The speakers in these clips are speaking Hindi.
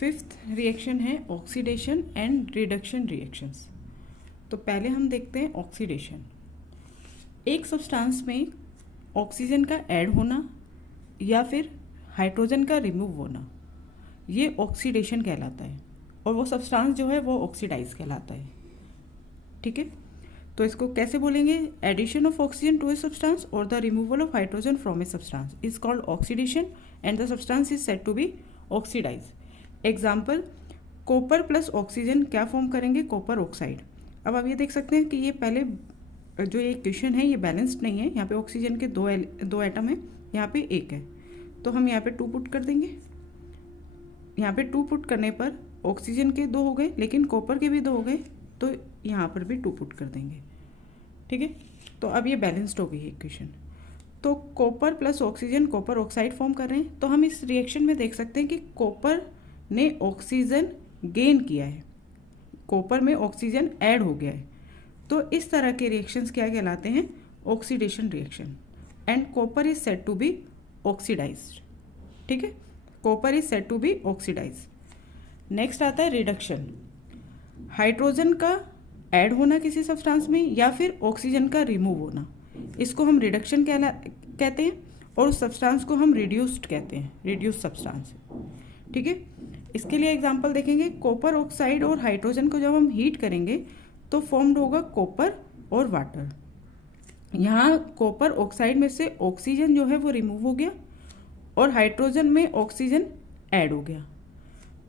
फिफ्थ रिएक्शन है ऑक्सीडेशन एंड रिडक्शन रिएक्शंस। तो पहले हम देखते हैं ऑक्सीडेशन। एक सब्सटेंस में ऑक्सीजन का ऐड होना या फिर हाइड्रोजन का रिमूव होना, ये ऑक्सीडेशन कहलाता है और वो सब्सटेंस जो है वो ऑक्सीडाइज कहलाता है। ठीक है, तो इसको कैसे बोलेंगे? Addition of oxygen to a substance और the removal of hydrogen from a substance is called oxidation and the substance is said to be oxidise. Example, copper plus oxygen क्या फॉर्म करेंगे? Copper oxide. अब आप ये देख सकते हैं कि ये पहले जो ये इक्वेशन है ये बैलेंस्ड नहीं है। यहाँ पे ऑक्सीजन के दो एटम है, यहाँ पे एक है, तो हम यहाँ पे 2 पुट कर देंगे। यहाँ पे 2 पुट करने पर ऑक्सीजन के 2 हो गए, लेकिन कॉपर के भी 2 हो गए, तो यहाँ पर भी 2 पुट कर देंगे। ठीक है, तो अब ये बैलेंस्ड हो गई है इक्वेशन। तो copper plus oxygen copper oxide form कर रहे हैं, तो हम इस रिएक्शन में देख सकते हैं कि कॉपर ने ऑक्सीजन गेन किया है, कॉपर में ऑक्सीजन ऐड हो गया है। तो इस तरह के रिएक्शंस क्या कहलाते हैं? Oxidation reaction. And copper is said to be oxidised. ठीक है, copper is said to be oxidised. Next आता है रिडक्शन। हाइड्रोजन का ऐड होना किसी सब्सटेंस में या फिर ऑक्सीजन का रिमूव होना, इसको हम रिडक्शन कहते हैं, और उस सब्सटेंस को हम रिड्यूस्ड कहते हैं, रिड्यूस सब्सटेंस। ठीक है, इसके लिए एग्जांपल देखेंगे। कॉपर ऑक्साइड और हाइड्रोजन को जब हम हीट करेंगे तो फॉर्म्ड होगा कॉपर और वाटर। यहाँ कॉपर ऑक्साइड में से ऑक्सीजन जो है वो रिमूव हो गया और हाइड्रोजन में ऑक्सीजन ऐड हो गया।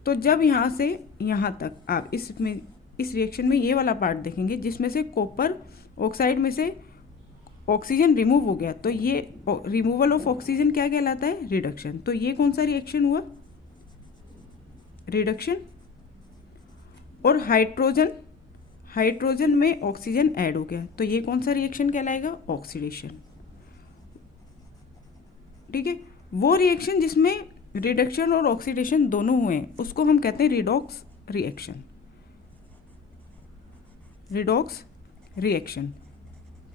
तो जब यहाँ से यहाँ तक आप इस रिएक्शन में ये वाला पार्ट देखेंगे जिसमें से कॉपर ऑक्साइड में से ऑक्सीजन रिमूव हो गया, तो ये रिमूवल ऑफ ऑक्सीजन क्या कहलाता है? रिडक्शन। तो ये कौन सा रिएक्शन हुआ? रिडक्शन। और हाइड्रोजन में ऑक्सीजन ऐड हो गया, तो ये कौन सा रिएक्शन कहलाएगा? ऑक्सीडेशन। ठीक है, वो रिएक्शन जिसमें रिडक्शन और ऑक्सीडेशन दोनों हुए हैं उसको हम कहते हैं रिडॉक्स रिएक्शन। Redox reaction.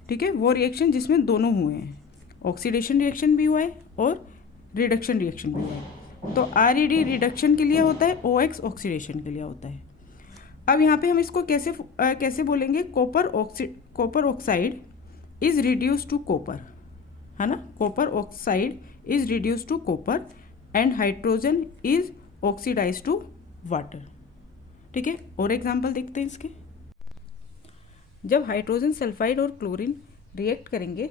ठीक है, वो रिएक्शन जिसमें दोनों हुए हैं, ऑक्सीडेशन रिएक्शन भी हुआ है और रिडक्शन रिएक्शन भी हुआ है। तो RED रिडक्शन के लिए होता है, OX ऑक्सीडेशन के लिए होता है। अब यहाँ पे हम इसको कैसे बोलेंगे? Copper oxide is reduce to copper, है ना? Copper oxide is reduce to copper and hydrogen is oxidise to water. ठीक है, और एग्जाम्पल देखते हैं इसके। जब हाइड्रोजन सल्फाइड और क्लोरीन रिएक्ट करेंगे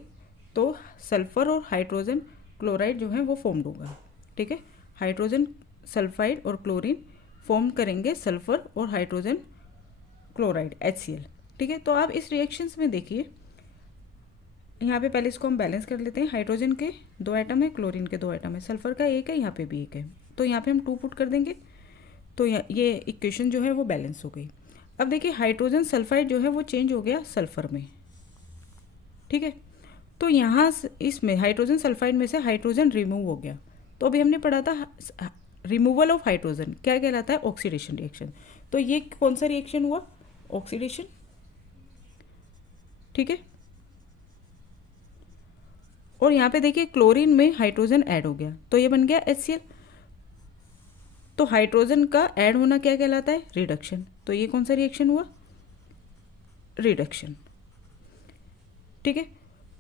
तो सल्फर और हाइड्रोजन क्लोराइड जो है वो फॉर्म्ड होगा। ठीक है, हाइड्रोजन सल्फाइड और क्लोरीन फॉर्म करेंगे सल्फर और हाइड्रोजन क्लोराइड HCl। ठीक है, तो आप इस रिएक्शंस में देखिए, यहाँ पे पहले इसको हम बैलेंस कर लेते हैं। हाइड्रोजन के 2 एटम है, क्लोरीन के 2 एटम है, सल्फर का 1 है, यहाँ पे भी 1 है, तो यहाँ पे हम 2 पुट कर देंगे, तो ये इक्वेशन जो है वो बैलेंस हो गई। अब देखिए हाइड्रोजन सल्फाइड जो है वो चेंज हो गया सल्फर में। ठीक है, तो यहाँ इसमें हाइड्रोजन सल्फाइड में से हाइड्रोजन रिमूव हो गया। तो अभी हमने पढ़ा था रिमूवल ऑफ हाइड्रोजन क्या कहलाता है? Oxidation reaction. तो ये कौन सा रिएक्शन हुआ? ऑक्सीडेशन। ठीक है, और यहाँ पे देखिए क्लोरीन में हाइड्रोजन ऐड हो गया, तो ये बन गया HCl। तो हाइड्रोजन का ऐड होना क्या कहलाता है? रिडक्शन। तो ये कौन सा रिएक्शन हुआ? रिडक्शन। ठीक है,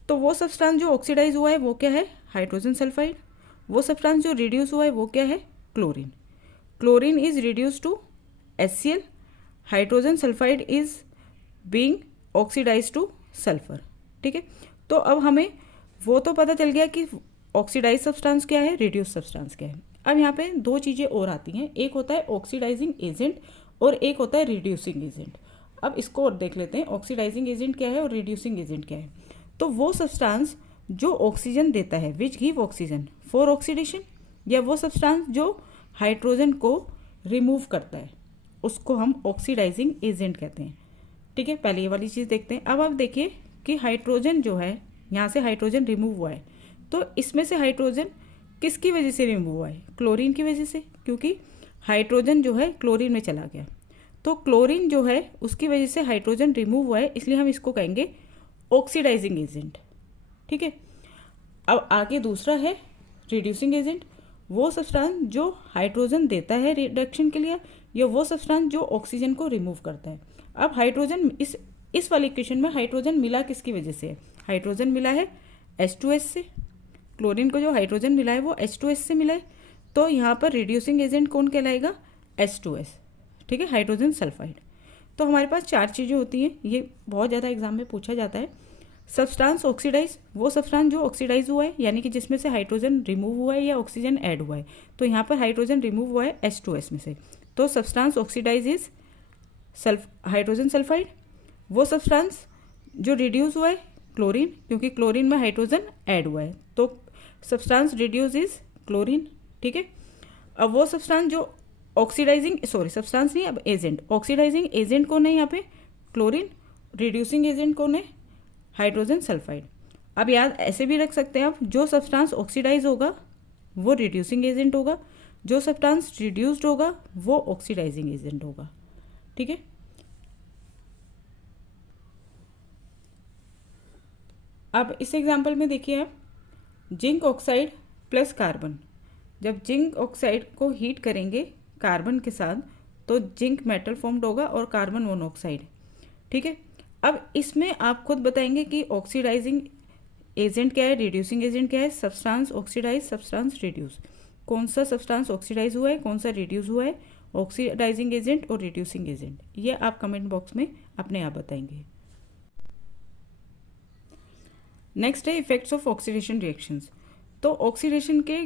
तो वो सब्सटेंस जो ऑक्सीडाइज हुआ है वो क्या है? Hydrogen sulphide. वो सब्सटेंस जो रिड्यूस हुआ है वो क्या है? Chlorine. Chlorine is reduce to HCl, hydrogen sulphide is being oxidise to sulphur. ठीक है, तो अब हमें वो तो पता चल गया कि ऑक्सीडाइज सब्सटेंस क्या है, रिड्यूस सब्सटेंस क्या है। अब यहाँ पे 2 चीज़ें और आती हैं, एक होता है ऑक्सीडाइजिंग एजेंट और एक होता है रिड्यूसिंग एजेंट। अब इसको और देख लेते हैं, ऑक्सीडाइजिंग एजेंट क्या है और रिड्यूसिंग एजेंट क्या है। तो वो सब्सटेंस जो ऑक्सीजन देता है, which give oxygen for oxidation, या वो सब्सटेंस जो हाइड्रोजन को रिमूव करता है, उसको हम ऑक्सीडाइजिंग एजेंट कहते हैं। ठीक है, पहले ये वाली चीज़ देखते हैं। अब आप देखिए कि हाइड्रोजन जो है, यहाँ से हाइड्रोजन रिमूव हुआ है, तो इसमें से हाइड्रोजन किसकी वजह से रिमूव हुआ है? क्लोरीन की वजह से, क्योंकि हाइड्रोजन जो है क्लोरीन में चला गया, तो क्लोरीन जो है उसकी वजह से हाइड्रोजन रिमूव हुआ है, इसलिए हम इसको कहेंगे ऑक्सीडाइजिंग एजेंट। ठीक है, अब आगे दूसरा है रिड्यूसिंग एजेंट। वो सब्सटेंस जो हाइड्रोजन देता है रिडक्शन के लिए या वो सब्सटेंस जो ऑक्सीजन को रिमूव करता है। अब हाइड्रोजन इस वाले इक्वेशन में हाइड्रोजन मिला किसकी वजह से है? हाइड्रोजन मिला है H2S से। क्लोरीन को जो हाइड्रोजन मिला है वो H2S से मिला है, तो यहाँ पर रिड्यूसिंग एजेंट कौन कहलाएगा? H2S, ठीक है, हाइड्रोजन सल्फाइड। तो हमारे पास 4 चीज़ें होती हैं, ये बहुत ज़्यादा एग्जाम में पूछा जाता है। सब्सटेंस ऑक्सीडाइज, वो सब्सटेंस जो ऑक्सीडाइज हुआ है यानी कि जिसमें से हाइड्रोजन रिमूव हुआ है या ऑक्सीजन ऐड हुआ है, तो यहाँ पर हाइड्रोजन रिमूव हुआ है H2S में से, तो substance oxidise is hydrogen sulphide. वो सब्सटेंस जो रिड्यूस हुआ है क्लोरीन, क्योंकि क्लोरीन में हाइड्रोजन ऐड हुआ है, तो सब्सटेंस रिड्यूस इज क्लोरीन, ठीक है। अब वो सब्सटेंस जो सब्सटेंस नहीं, अब एजेंट, ऑक्सीडाइजिंग एजेंट कौन है यहाँ पे? क्लोरीन। रिड्यूसिंग एजेंट कौन है? Hydrogen sulphide. अब याद ऐसे भी रख सकते हैं आप, जो सब्सटेंस ऑक्सीडाइज होगा वो रिड्यूसिंग एजेंट होगा, जो सब्सटेंस रिड्यूस्ड होगा वो ऑक्सीडाइजिंग एजेंट होगा, ठीक है। अब इस एग्जांपल में देखिए आप, जिंक ऑक्साइड प्लस कार्बन, जब जिंक ऑक्साइड को हीट करेंगे कार्बन के साथ तो जिंक मेटल फॉर्म्ड होगा और कार्बन मोनोऑक्साइड, ठीक है। अब इसमें आप खुद बताएंगे कि ऑक्सीडाइजिंग एजेंट क्या है, रिड्यूसिंग एजेंट क्या है, सब्सटेंस ऑक्सीडाइज, सब्सटेंस रिड्यूस, कौन सा सब्सटेंस ऑक्सीडाइज हुआ है, कौन सा रिड्यूस हुआ है, ऑक्सीडाइजिंग एजेंट और रिड्यूसिंग एजेंट, ये आप कमेंट बॉक्स में अपने आप बताएंगे। नेक्स्ट है इफेक्ट्स ऑफ ऑक्सीडेशन रिएक्शंस। तो ऑक्सीडेशन के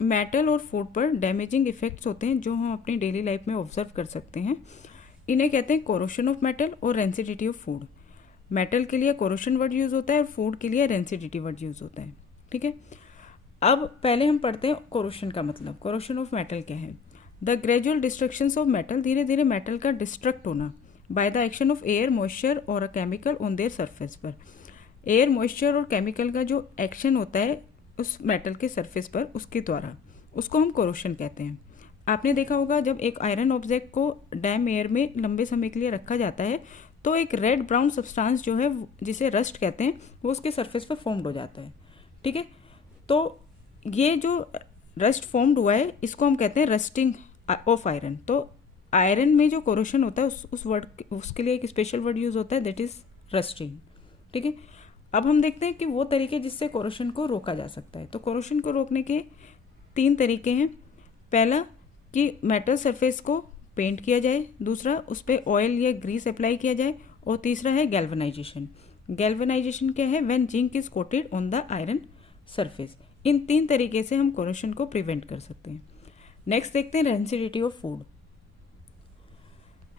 मेटल और फूड पर डैमेजिंग इफेक्ट्स होते हैं जो हम अपनी डेली लाइफ में ऑब्जर्व कर सकते हैं। इन्हें कहते हैं कोरोशन ऑफ मेटल और रेंसिडिटी ऑफ फूड। मेटल के लिए कोरोशन वर्ड यूज़ होता है और फूड के लिए रेंसिडिटी वर्ड यूज़ होता है, ठीक है। अब पहले हम पढ़ते हैं कोरोशन का मतलब। कोरोशन ऑफ मेटल क्या है? The gradual destructions of metal, धीरे धीरे मेटल का डिस्ट्रक्ट होना by the action of air, moisture और a chemical on their surface पर। एयर, मॉइस्चर और केमिकल का जो एक्शन होता है उस मेटल के सरफेस पर, उसके द्वारा, उसको हम कोरोशन कहते हैं। आपने देखा होगा जब एक आयरन ऑब्जेक्ट को डैम एयर में लंबे समय के लिए रखा जाता है तो एक रेड ब्राउन सब्सटेंस जो है जिसे रस्ट कहते हैं वो उसके सरफेस पर फॉर्म्ड हो जाता है, ठीक है। तो ये जो रस्ट फॉर्म्ड हुआ है इसको हम कहते हैं रस्टिंग ऑफ आयरन। तो आयरन में जो कोरोशन होता है उस वर्ड, उसके लिए एक स्पेशल वर्ड यूज होता है, दैट इज रस्टिंग, ठीक है। अब हम देखते हैं कि वो तरीके जिससे कोरोशन को रोका जा सकता है। तो कोरोशन को रोकने के 3 तरीके हैं। पहला कि मेटल सरफेस को पेंट किया जाए, दूसरा उस पर ऑयल या ग्रीस अप्लाई किया जाए, और तीसरा है गैल्वेनाइजेशन। गैल्वेनाइजेशन क्या है? When zinc is coated on the iron surface. इन 3 तरीके से हम कोरोशन को प्रिवेंट कर सकते हैं। नेक्स्ट देखते हैं रेंसिडिटी ऑफ फूड।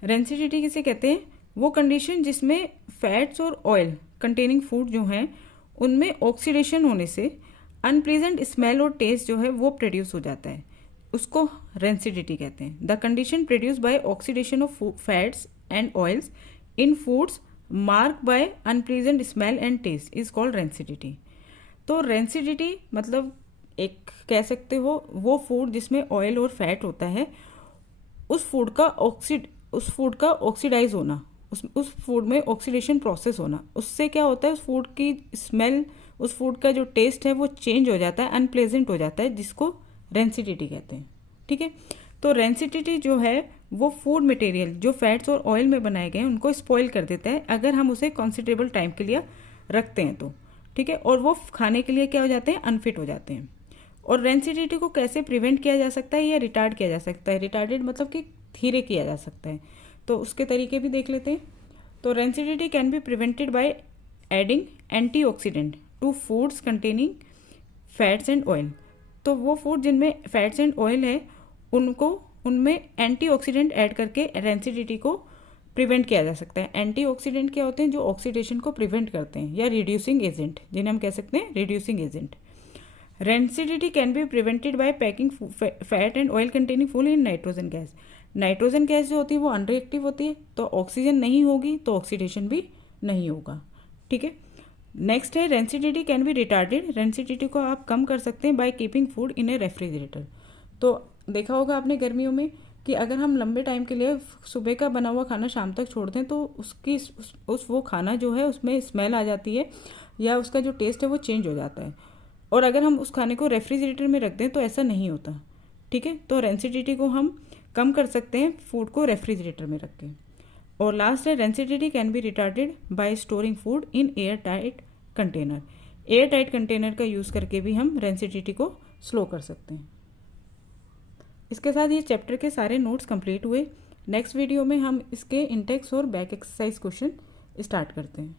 रेंसिडिटी किसे कहते हैं? वो कंडीशन जिसमें फैट्स और ऑयल कंटेनिंग फूड जो हैं उनमें ऑक्सीडेशन होने से अनप्लीजेंट स्मेल और टेस्ट जो है वो प्रोड्यूस हो जाता है, उसको रेंसिडिटी कहते हैं। The condition produce by oxidation of fats and oils in foods mark by unpleasant smell and taste is called rancidity. तो रेंसिडिटी मतलब एक कह सकते हो वो फूड जिसमें ऑयल और फैट होता है, उस फूड का ऑक्सीडाइज होना, उस फूड में ऑक्सीडेशन प्रोसेस होना, उससे क्या होता है उस फूड की स्मेल, उस फूड का जो टेस्ट है वो चेंज हो जाता है, अनप्लेजेंट हो जाता है, जिसको रेंसिडिटी कहते हैं, ठीक है। तो रेंसिडिटी जो है वो फूड मटेरियल जो फैट्स और ऑयल में बनाए गए हैं उनको स्पॉइल कर देता है अगर हम उसे कंसिडरेबल टाइम के लिए रखते हैं तो, ठीक है, और वो खाने के लिए क्या हो जाते हैं? अनफिट हो जाते हैं। और रेंसिडिटी को कैसे प्रिवेंट किया जा सकता है या रिटार्ड किया जा सकता है? रिटार्डेड मतलब कि धीरे किया जा सकता है, तो उसके तरीके भी देख लेते हैं। तो rancidity can be prevented by adding antioxidant to foods containing fats and oil. तो वो फूड जिनमें फैट्स एंड ऑयल है उनमें एंटीऑक्सीडेंट ऐड करके रेंसिडिटी को प्रिवेंट किया जा सकता है। एंटीऑक्सीडेंट क्या होते हैं? जो ऑक्सीडेशन को प्रिवेंट करते हैं, या रिड्यूसिंग एजेंट जिन्हें हम कह सकते हैं reducing agent. Rancidity can be prevented bye packing fat and oil containing food in nitrogen gas. Nitrogen gas जो होती है वो अनरिएक्टिव होती है, तो ऑक्सीजन नहीं होगी तो ऑक्सीडेशन भी नहीं होगा, ठीक है। नेक्स्ट है rancidity can B retarded. Rancidity को आप कम कर सकते हैं by keeping food in A refrigerator. तो देखा होगा आपने गर्मियों में कि अगर हम लंबे टाइम के लिए सुबह का बना हुआ खाना शाम तक छोड़ दें तो उसकी वो खाना जो है उसमें स्मेल आ जाती है या उसका जो टेस्ट है वो चेंज हो जाता है। और अगर हम उस खाने को रेफ्रिजरेटर में रख दें तो ऐसा नहीं होता, ठीक है। तो रेंसिडिटी को हम कम कर सकते हैं फूड को रेफ्रिजरेटर में रख के। और लास्ट है, rancidity can B retarded bye storing food in air tight container. Air tight container का यूज़ करके भी हम रेंसिडिटी को स्लो कर सकते हैं। इसके साथ ये चैप्टर के सारे नोट्स कंप्लीट हुए। नेक्स्ट वीडियो में हम इसके इंटेक्स और बैक एक्सरसाइज क्वेश्चन स्टार्ट करते हैं।